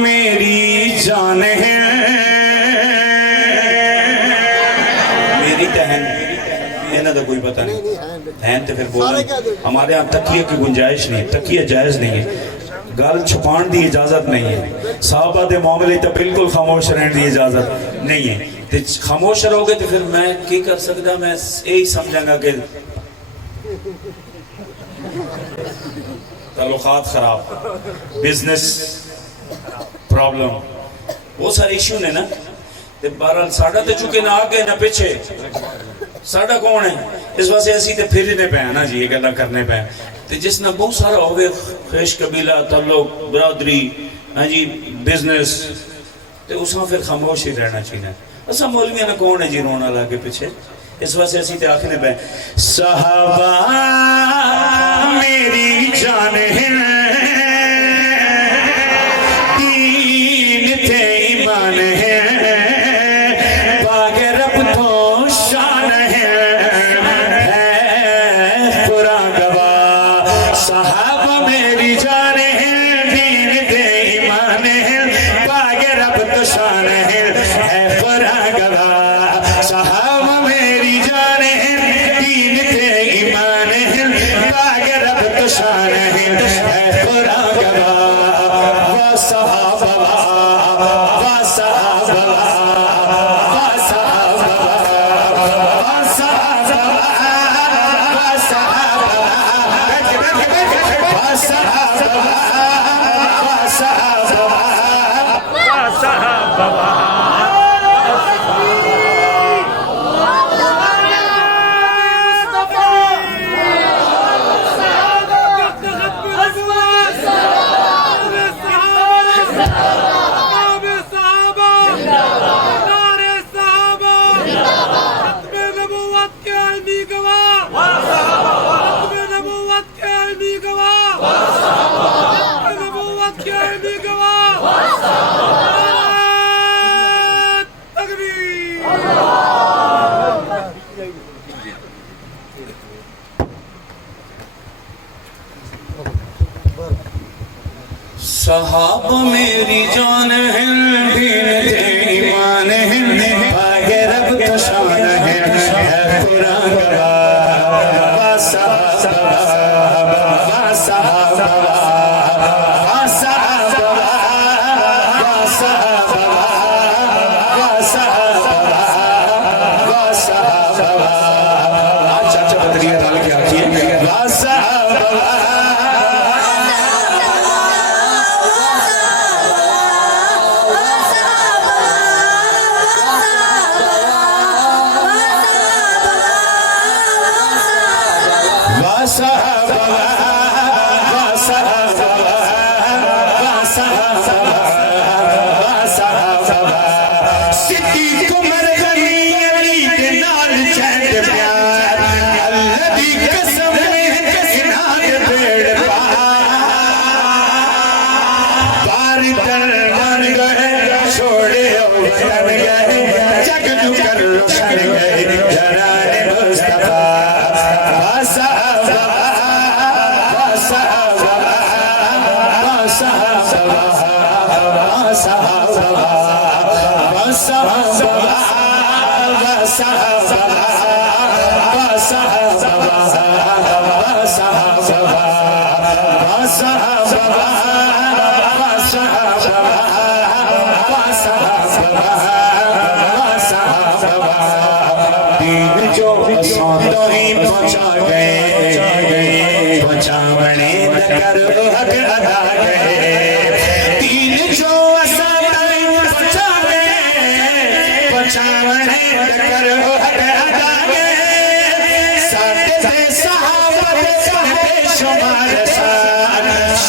میری جان ہے میری تہن انہاں دا کوئی پتہ نہیں تہن تے پھر بولیں ہمارے ہاں تکیہ کی گنجائش نہیں تکیہ جائز نہیں ہے گل چھپان دی اجازت نہیں ہے صحابہ دے معاملے تے بالکل خاموش رہن دی اجازت نہیں ہے تے خاموش رہو گے تو پھر میں کی کر سکتا میں یہی سمجھاں گا کہ تعلقات خراب بزنس پرابلم وہ سارے ایشو نے نا بہرحال ساڑھا تے چکے نہ آگے نہ پیچھے ساڑھا کون ہے اس واسے ایسی تے پھرنے پہ ہیں نا جی یہ گلہ کرنے پہ تے جس نہ بہت سارا ہوگے خیش قبیلہ تعلق برادری جی بزنس تے اس میں پھر خاموش ہی رہنا چاہیے ایسا مولویاں نہ کون ہے جی رونا لگے پیچھے اس واسے ایسی تے آخنے پہ صحابہ میری جان ہے دین تھے ایمان ہے باغ رب تو شان ہے قرآن گواہ صحابہ میری جان ہے دین تھے ایمان ہے باغ رب تو شان ہے قرآن گواہ صحابہ میری جان ہے دین تھے ایمان ہے باغ رب تو شان ہے قرآن گواہ وہ صحابہ وہ صحابہ وہ صحابہ وہ صحابہ وہ صحابہ وہ صحابہ وہ صحابہ صحابہ میری جان ہے دین تھے ایمان ہے باغ رب تو شان ہے قرآن گواہ وا صحابہ وا صحابہ وا صحابہ وا صحابہ وا صحابہ وا صحابہ اچھا بدریہ ڈال کے آکھیے وا صحابہ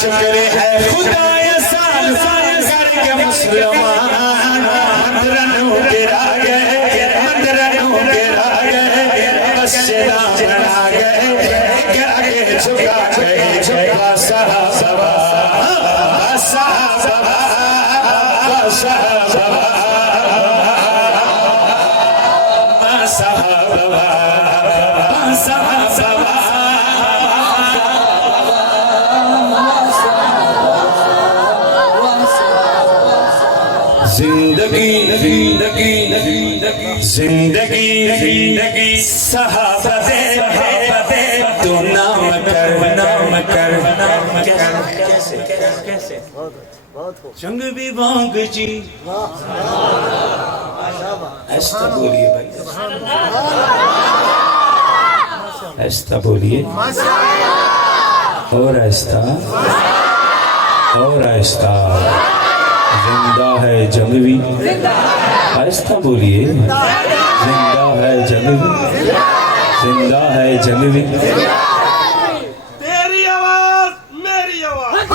شکر ہے خدا یا سال سال کر کے مسلمان مندرنوں گرا گئے مندرنوں گرا گئے مسجداں بنا گئے گرا جھکا گئے جھکا صحابہ صحابہ صحابہ صحابہ صحابہ زندگی صحابت تو نام کر کیسے چنگ بھی بانگ جی ایسا بولیے بھائی ایسا بولیے اور ایسا زندہ ہے جنگوی آہستہ بولیے زندہ ہے جنگوی تیری آواز میری آواز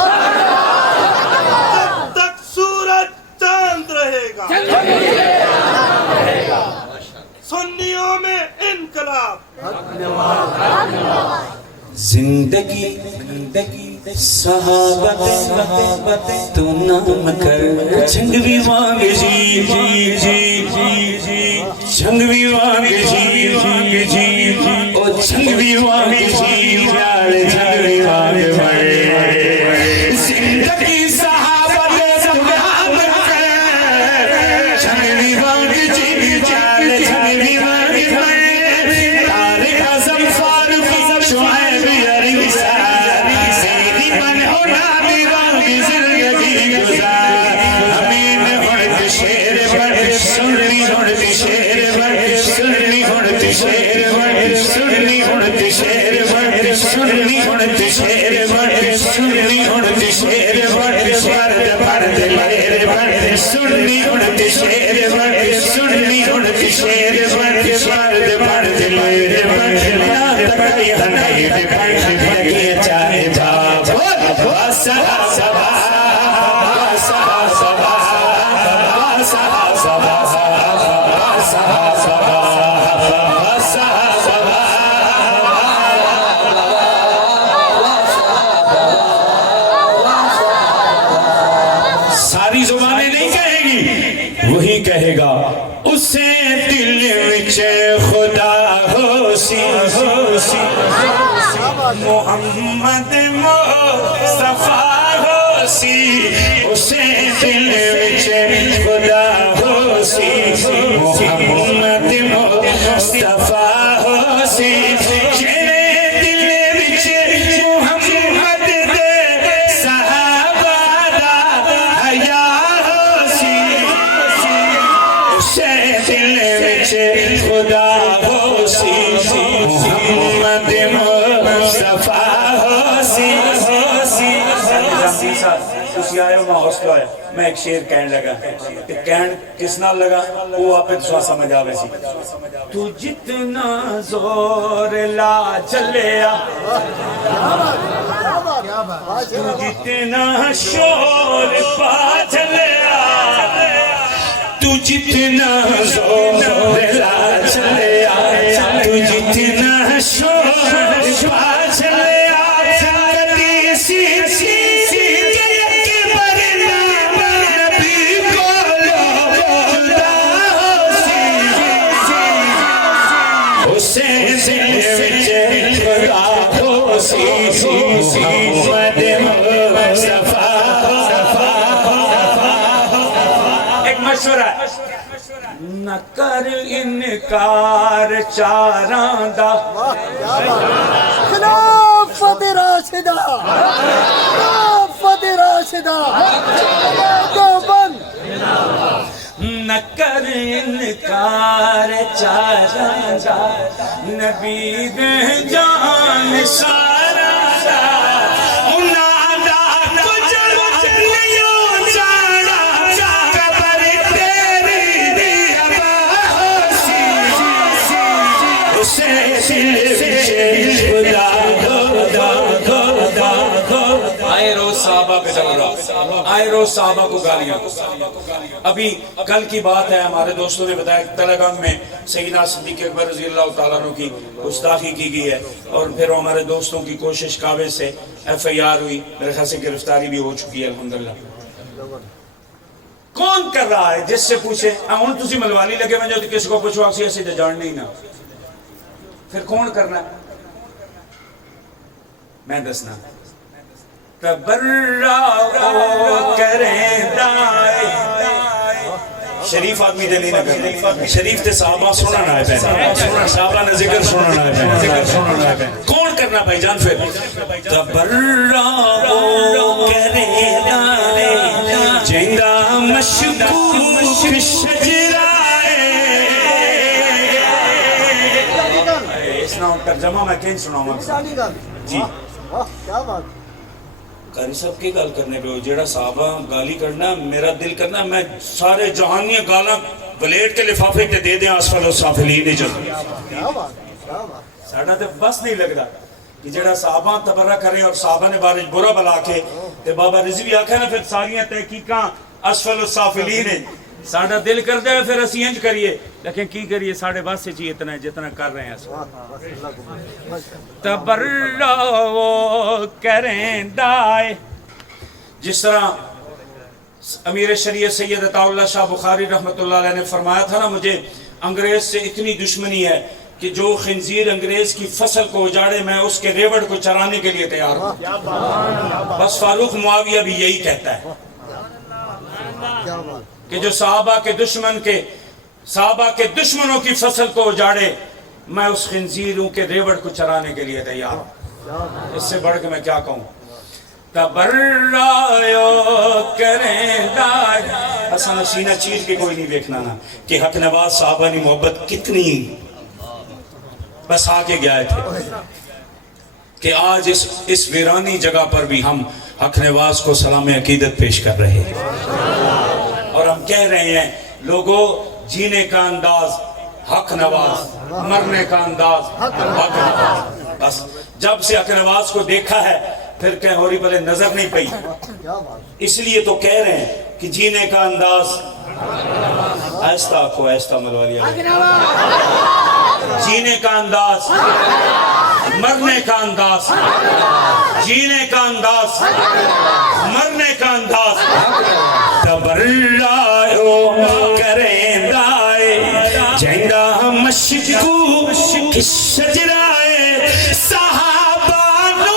جب تک سورج چاند رہے گا سنیوں میں انقلاب زندگی صحابت تو نام کر چنگوی وانگ جی چنگوی وانگ جی او چنگوی وانگ جی پیار چنگوی وانگ زندگی صحابت تو نام کر چنگوی وانگ جی پیار چنگوی وانگ طارق اعظم فاروقی شعیب عریسہ ساری زبانیں نہیں کہے گی وہی کہے گا اسے دل وچ خدا ہو سی محمد مصطفیٰ ہو سی اسے دل وچ خدا ہو سی محمد مصطفیٰ ہو سی میں ایک شیر کہنے لگا کہ کہن کس نال لگا وہ آپ تو سمجھ آوے سی تو جتنا زور لا چلیا تو جتنا شور پا چلیا تو جتنا زور لا چلیا تو جتنا شور پا چلیا کبھی سی ایک مشورہ نہ کر انکار چاراں دا خلافت راشدہ دیوبند نہ کر انکار چاراں دا نبی دے جان سارا دا آئے روز صحابہ کو گالیاں ابھی کل کی بات ہے ہمارے دوستوں نے بتایا کہ تلگنگ میں سیدنا صدیق اکبر رضی اللہ تعالیٰ عنہ کی گستاخی کی گئی ہے اور پھر ہمارے دوستوں کی کوشش کعبے سے FIR ہوئی میرے خیال سے گرفتاری بھی ہو چکی ہے الحمدللہ کون کر رہا ہے جس سے پوچھے ہوں تسی ملوالی لگے میں جو کسی کو پوچھو آکسی ایسی جان نہیں نا پھر کون کرنا ہے میں دسنا تبرع کریں دائے شریف آدمی دے نہیں نہ کرنا شریف تے صحابہ سننا ہے پہنے صحابہ نے ذکر سننا ہے پہنے ذکر سننا ہے پہنے کون کرنا بھائی جان پھر تبرعو کرے جیندہ مشکوک شجرائے اس نام ترجمہ میں کہیں سناؤں گا جی کیا بات قاری صاحب کی گال کرنے پہ ہو جیڑا صحابہ گالی کرنا میرا دل کرنا میں سارے جہانیاں گالاں بلیٹ کے لفافے تے دے دیں اسفل و سافلین جو کیا بات ساڑھا تے بس نہیں لگ رہا کہ جیڑا صحابہ تبرہ کریں اور صحابہ نے بارش برا بلا کے تے بابا رضوی آکھا نا پھر ساریاں تحقیقاں اسفل و سافلین ہیں ساڑھا دل کر دے پھر اسی انج کریے لیکن کی کریے ساڑھے بس سے چاہیے اتنا ہے جتنا کر رہے ہیں تبرعو کریں دائے جس طرح امیر شریعت سید عطا اللہ شاہ بخاری رحمت اللہ علیہ نے فرمایا تھا نا مجھے انگریز سے اتنی دشمنی ہے کہ جو خنزیر انگریز کی فصل کو اجاڑے میں اس کے ریوڑ کو چرانے کے لیے تیار ہوں بس فاروق معاویہ بھی یہی کہتا ہے کہ جو صحابہ کے دشمنوں کی فصل کو اجاڑے میں اس خنزیروں کے ریوڑ کو چرانے کے لیے تیار ہوں اس سے بڑھ کے میں کیا کہوں تبرعو کریں دائے حسن سینہ چیز کی کوئی نہیں دیکھنا نا کہ حق نواز صحابہ نے محبت کتنی بس آگے گئے تھے کہ آج اس ویرانی جگہ پر بھی ہم حق نواز کو سلام عقیدت پیش کر رہے ہیں اور ہم کہہ رہے ہیں لوگوں جینے کا انداز حق نواز مرنے کا انداز حق نواز بس جب سے حق نواز کو دیکھا ہے پھر کہ ہوری بلے نظر نہیں پئی اس لیے تو کہہ رہے ہیں کہ جینے کا انداز ایستا کو ایستا ملوالی جینے کا انداز مرنے کا انداز جینے کا انداز مرنے کا انداز تبرعو کریں دائے جیندہ مشکوک شجرائے صحابانو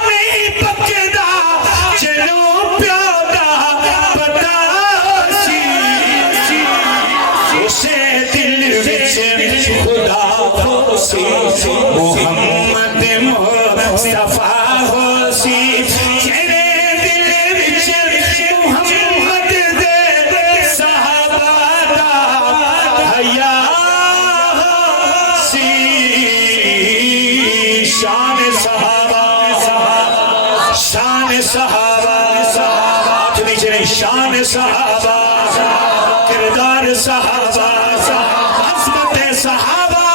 نہیں پکدا چلو پیادا پتاسی اسے دل وچ خدا ہوسی محمد مصطفیٰ ہوسی تیرے دل وچ محمد دے صحابہ دا حیا سی شان صحابہ ہاتھ نیچے نہیں شان صحابہ کردار صحابہ عظمت صحابہ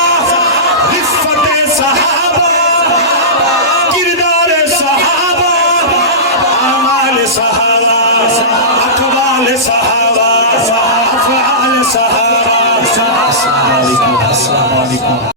رفت صحابہ کردار صحابہ اعمال صحابہ اقوال صحابہ افعال صحابہ السلام علیکم